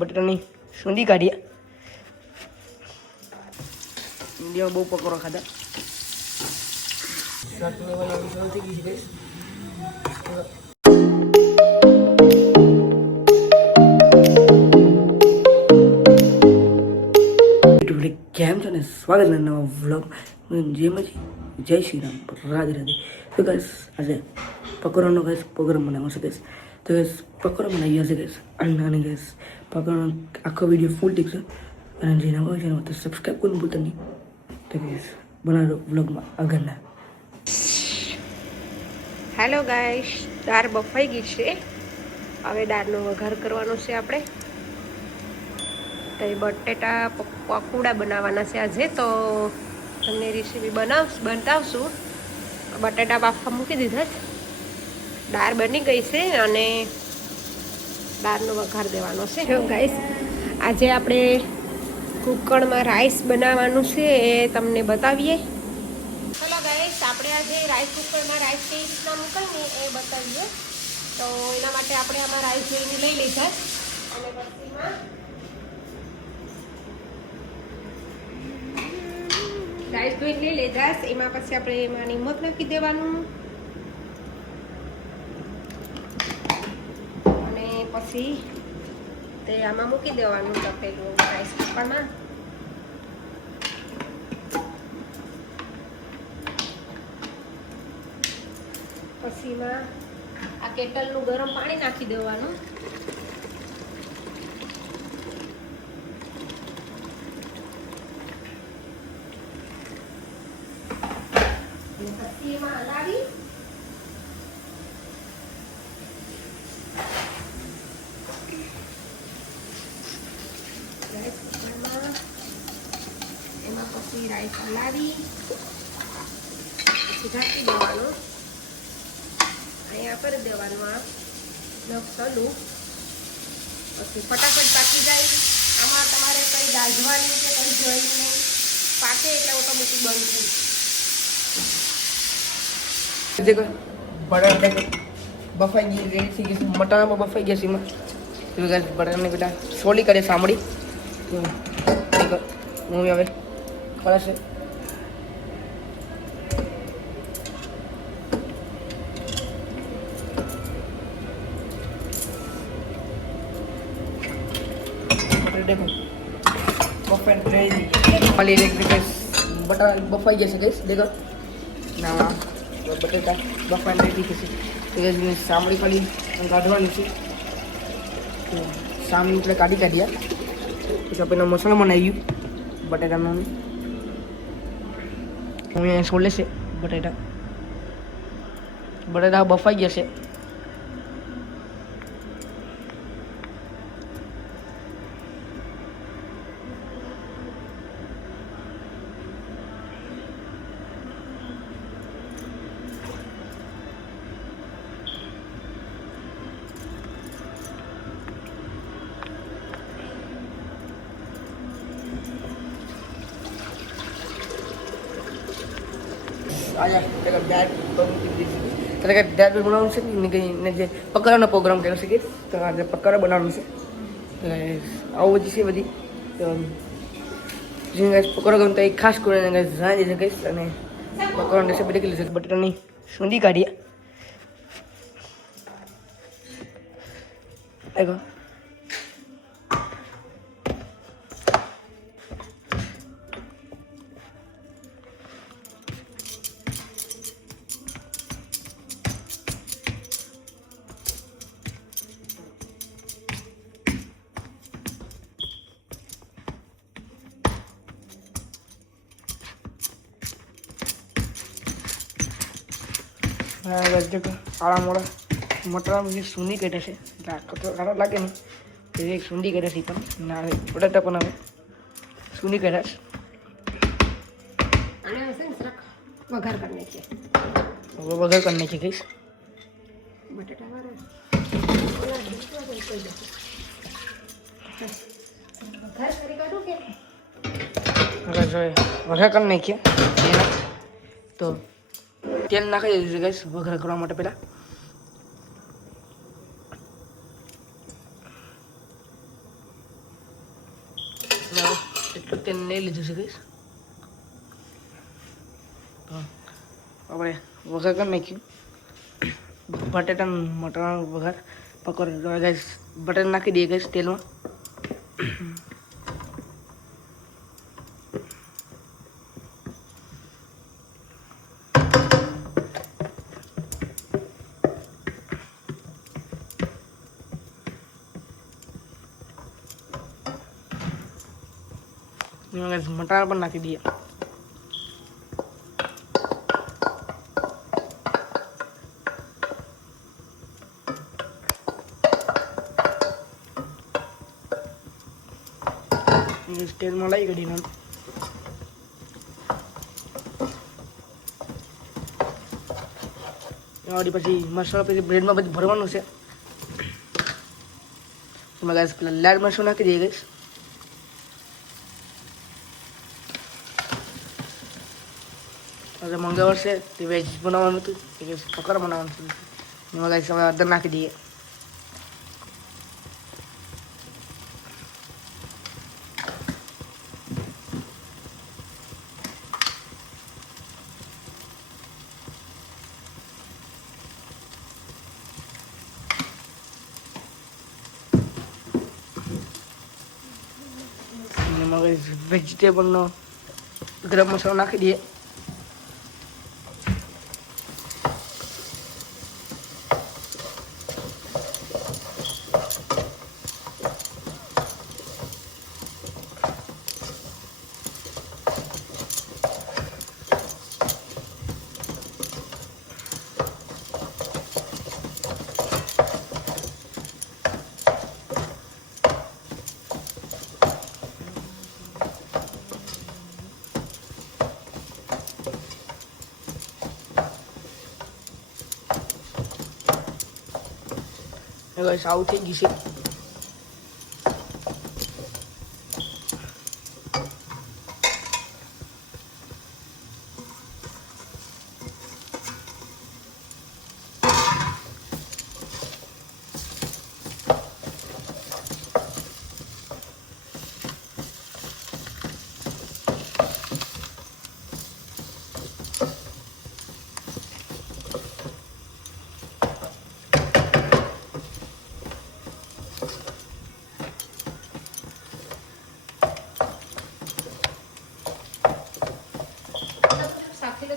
બટેટાની સૂંદી કાઢીએ. ઇન્ડિયામાં બહુ પકોડા ખાધા. કેમ છો ને, સ્વાગત છે નવા વ્લોગ જેમાંથી. જય શ્રી રામ, રાધે રાધે. તો ગાઈસ આજે પકોડાનો પ્રોગ્રામ બનાવવાનો છે ગાઈસ. તો ગાઈસ પકોડા બનાવી ગયા છે ગાઈસ. અને ગાઈસ પકોડાનો આખો વિડીયો ફૂલ ટીક છે. અને જે નવા છે તો સબસ્ક્રાઈબ કરવાનું ભૂલતા નહીં. તો ગાઈસ બનાવો વ્લોગમાં આગળના. હેલો ગાઈસ, દાળ બફાઈ ગઈ છે. હવે દાળનો વઘાર કરવાનો છે આપણે. તો બટેટા પકોડા બનાવવાના છે આજે. તો તમને રેસીપી બતાવશું. બટેટા બાફવા મૂકી દીધા છે. દાળ બની ગઈ છે અને દાળનો વઘાર દેવાનો છે. જો ગાઈસ આજે આપણે કુકરમાં રાઈસ બનાવવાનું છે, એ તમને બતાવીએ. ચલો ગાઈસ, આપણે આજે રાઈસ કુકરમાં રાઈસ કેવી રીતના મૂકવાની એ બતાવીએ. તો એના માટે આપણે આમાં રાઈસ જોઈને લઈ લીધા અને પછીમાં રાઈસ ધોઈને લઈ લીધા. એમાં પછી આપણે એમાં નિમક નાખી દેવાનું અને પછી તે આમાં મૂકી દેવાનું તપેલું રાઈસ કુકરમાં. પછીમાં આ કેટલનું ગરમ પાણી નાખી દેવાનું. પછી એમાં હલાવી રાઈસ કુકરમાં એમાં પછી રાઈસ હલાવી પછી ઢાંકી દેવાનું. અહીંયા કરી દેવાનું આ નકસલું. પછી ફટાફટ પાકી જાય. આમાં તમારે કંઈ દાઝવાની કે કંઈ જોઈ નહીં. પાકે એટલે ઓટોમેટિક બંધ થઈ. देखो बड़ा बफाई गई रेडी थी कि मटर में बफाई गई सीमा. तो गाइस बड़ा ने बेटा सोली करे सामड़ी. तो देखो मम्मी હવે ખરા છે. देखो बफाई रेडी खाली एक बटर बफाई जैसे गाइस देखो ना બટેટા બફાઈને રેડી થશે. તો સામડી ખાલી કાઢવાની છે. તો સામડી એટલે કાઢ્યા. પછી આપણે મસાલો બનાવી ગયું બટેટાનો. હું અહીંયા સોલે છે બટેટા બફાઈ ગયા છે. आजा डायरेक्ट बनावવાનું છે ને જે પકોડાનો પ્રોગ્રામ કર્યો છે કે તો આજે પકોડા બનાવવાનું છે. તો આવું બધી છે બધી. તો જે ગાઈસ પકોડા ગમે તો એક ખાસ કરીને ગાઈસ જાણી દેજો ગાઈસ. અને પકોડાની રેસીપી દેખી લેજો. બટેટાની સૂંદી કાઢીએ. देखो आड़ा मोड़ा मटर में सूंदी काटे से काटा लागे नहीं. तो एक सूंदी काटे से पण ना बटाटा पण આવે सूंदी काटे અને હશે ને સરક વઘાર કરી નાખીએ. वगैरह करने की गाइस બટેટા વાળા ઓલા દીકરા કોઈ કહી દે વઘાર કરી કાઢું કે वगैरह करने की तो तेल नाखी दीजिए गाइस वगैरह करवा માટે પહેલા. તેલ લઈ લીધું છે ગઈશ. તો આપણે વઘાર કરી નાખ્યું. બટેટા મટરનો વઘાર પકોડા ગઈશ. બટેટા નાખી દઈએ ગઈશ તેલમાં. મટાર પણ નાખી દઈએ. તેલમાં લઈ ગઈ ને પછી મસાલા પછી બ્રેડમાં બધું ભરવાનું છે. એમાં ગાઈસ પેલા લાલ મરચું નાખી દઈએ ગાઈસ. આજે મંગળવાર છે તે વેજ બનાવવાનું હતું કે પકોડા બનાવવાનું હતું. એમાં ગાઈસ હવે હળદર નાખી દઈએ. એમાં ગાઈસ વેજીટેબલનો ગરમ મસાલો નાખી દઈએ. ગાઈસ આવું થઈ ગયું છે.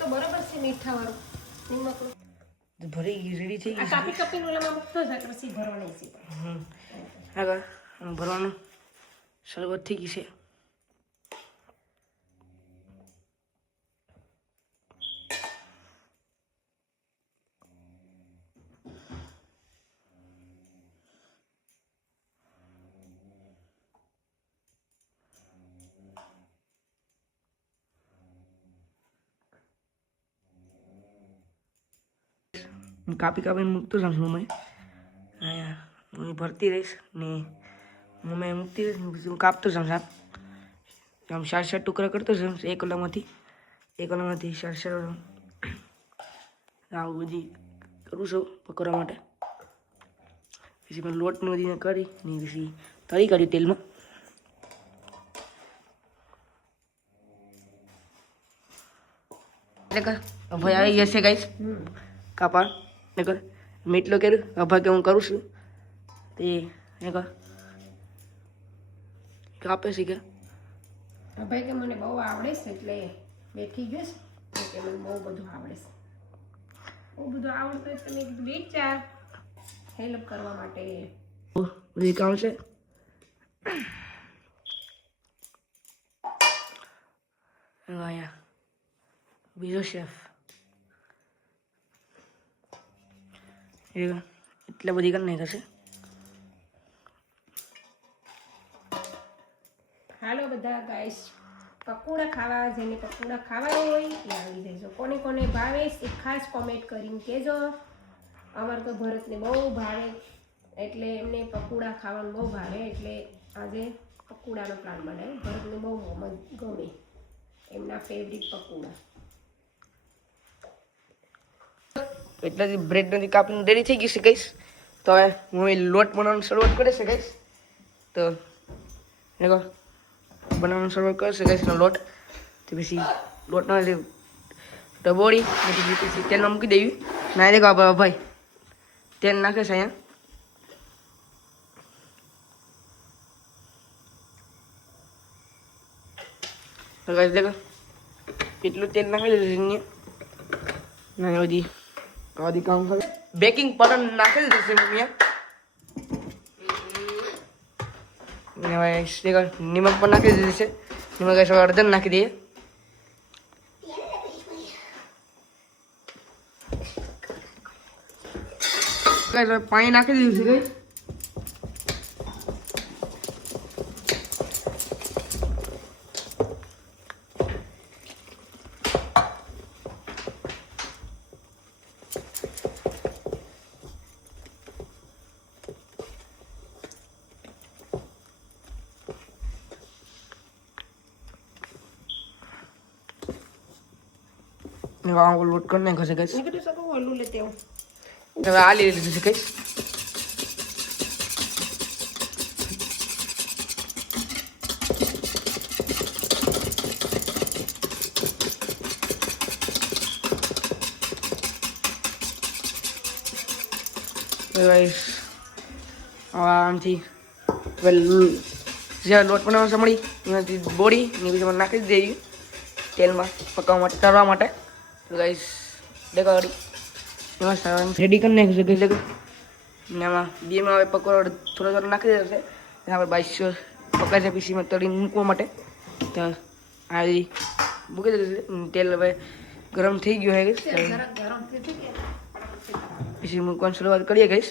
તો બરાબર છે મીઠા વાળું નિમક ભરી રેડી થઈ ગઈ. કાપી કાપીને ઓલામાં મૂકતો જાય પછી ભરવાની છે. આગળ ભરવાનું શરૂઆત થઈ ગઈ છે. કાપી કાપીને મૂકતો જાઉં છું મમ્મી. અહીંયા હું ભરતી રહીશ ને મમ્મી મૂકતી રહીશ પછી હું કાપતો જાઉં છું. આમ 4 ટુકડા કરતો જાઉં એક ઓલામાંથી 4 આવું બધી કરું છું પકોડા માટે. પછી મેં લોટનું બધી કરી ને પછી તળી કાઢ્યું તેલમાં. ભાઈ આવી જશે ગાઈસ કાપા નકર મેં એટલો કર્યું. અભા કે હું કરું છું તે નકર કાપે છે કે ભાઈ કે મને બહુ આવડે છે એટલે બેઠી ગયો છે કે મને બહુ બધું આવડે છે. બહુ બધું આવડતું એટલે મેં કીધું 2-4 હેલ્પ કરવા માટે બધી કામ છે. અહીંયા બીજો શેફ એટલે બધી કરી નાખે છે. હાલો બધા ગાઈસ પકોડા ખાવા જેને પકોડા ખાવા હોય એ આવી જજો. કોને કોને ભાવે એ ખાસ કોમેન્ટ કરીને કહેજો. અમારે તો ભરતને બહુ ભાવે એટલે એમને પકોડા ખાવાનું બહુ ભાવે એટલે આજે પકોડાનો પ્લાન બનાવ્યો. ભરતને બહુ ગમે એમના ફેવરિટ પકોડા. એટલે બ્રેડ નથી કાપીને રેડી થઈ ગઈ છે ગાઈસ. તો હવે હું લોટ બનાવવાનું શરૂઆત કરી છે ગાઈસ. તો દેખો બનાવવાનું શરૂ કરશે ગેસનો લોટ. તો પછી લોટનો ડબોળી પછી તેલમાં મૂકી દેવી. ના દેખો ભાઈ તેલ નાખે છે અહીંયા. તો ગાઈસ દેખો એટલું તેલ નાખી દીધું છે. ના બધી કામ કરે. બેકિંગ પાવડર નાખી દીધું છે મમ્મીએ. હવે નિમક પણ નાખી દીધું છે. નિમક હવે અડધન નાખી દઈએ. પાણી નાખી દીધું છે ગાઈસ. લોટ કરી નાખ્યો છે ગાઈસ. હવે આ લઈ લીધું છે ગાઈસ. આમથી જ્યાં લોટ બનાવવા સાંભળી એમાંથી બોળી ને પછી નાખી દેવી તેલમાં પકાવવા માટે તળવા માટે. તો ગાઈસ દેખાડી એમાં રેડી કરી નાખ્યું છે ગાઈસ. ને આમાં બેમાં હવે પકોડો થોડો થોડો નાખી દેશે. આપણે 2200 પકાય છે પીસીમાં તળીને મૂકવા માટે. તો આ મૂકી દીધું તેલ હવે ગરમ થઈ ગયું હે ગાઈસ. પછી મૂકવાની શરૂઆત કરીએ ગાઈસ.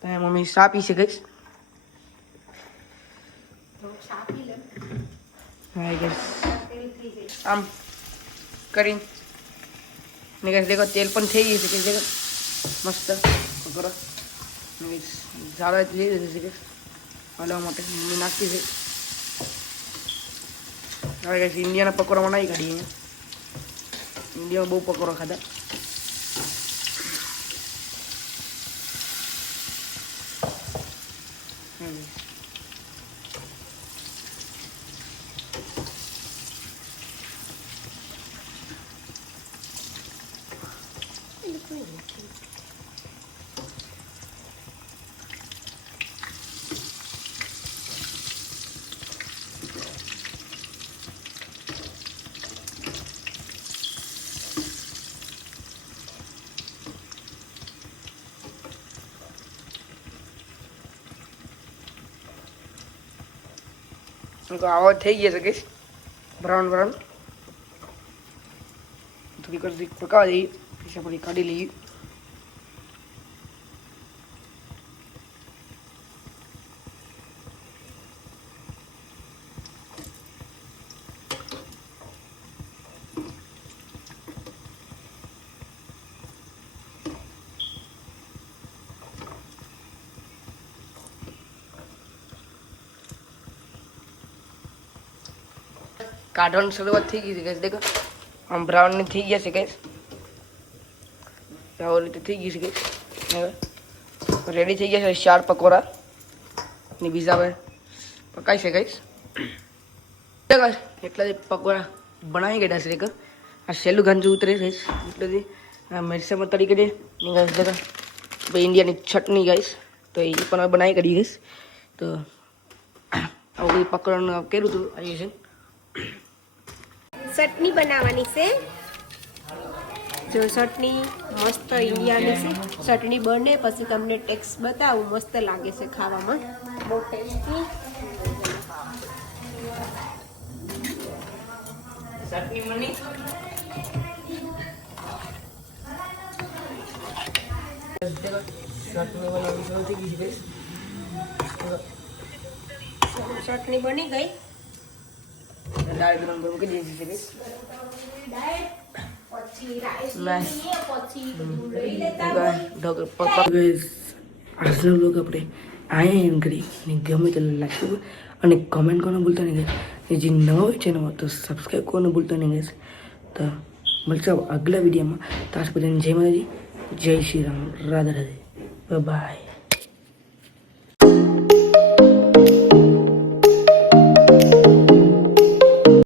તો મમ્મી સાપી છે ગાઈસ. હા ગાઈસ આમ કરીને ને ગાઈસ દેખો તેલ પણ થઈ ગયું છે કે દેખો મસ્ત પકોડો ઝાડો લઈ લીધું છે ગાઈસ હલાવવા માટે. મમ્મી નાખતી છે. હવે ગાઈસ ઇન્ડિયાના પકોડા બનાવી કાઢીએ. ઇન્ડિયામાં બહુ પકોડા ખાધા. આવો થઈ ગયા છે ગાઈસ બ્રાઉન બ્રાઉન. થોડી કરી પકાવા દઈએ પછી આપણે કાઢી લઈએ. કાઢવાની શરૂઆત થઈ ગઈ છે ગાઈસ. દેખો આમ બ્રાઉન ની થઈ ગયા છે ગાઈસ. આવો રીતે થઈ ગઈ છે ગાઈસ. હવે રેડી થઈ ગયા છે 4 પકોડા ને બીજા હવે પકાઈ છે ગાઈસ. દેખો એટલા જ પકોડા બનાવી ગયા છે. દેખો આ સેલું ગાંજુ ઉતરે છે એટલે મિરસામાં તળી કરી ને ગાઈસ. દેખો ભાઈ ઇન્ડિયાની ચટણી ગાઈસ. તો એ પણ બનાવી કાઢી ગાઈસ. તો આવું પકોડાનું કર્યું હતું આવી છે. ચટણી બનાવવાની છે. જો ચટણી મસ્ત ઇન્ડિયાની છે. ચટણી બને પછી તમને ટેક્સ બતાવું. મસ્ત લાગે છે ખાવામાં, બહુ ટેસ્ટી. ચટણી બની ચટણી બની ગઈ. દાળ ગરમ ગરમ કરી દીધી છે ગાઈસ. આજનો બ્લોગ આપણે અહીંયા એમ કરી ને ગમે તે લાગતું અને કમેન્ટ કરવાનું ભૂલતા નહીં ગાઈસ. જે નવા હોય ચેનલમાં તો સબસ્ક્રાઈબ કરવાનું ભૂલતા નહીં ગાઈસ. તો મળશે આગલા વિડીયોમાં. ત્યાં સુધી જય માતાજી, જય શ્રી રામ, રાધે રાધે, બાય.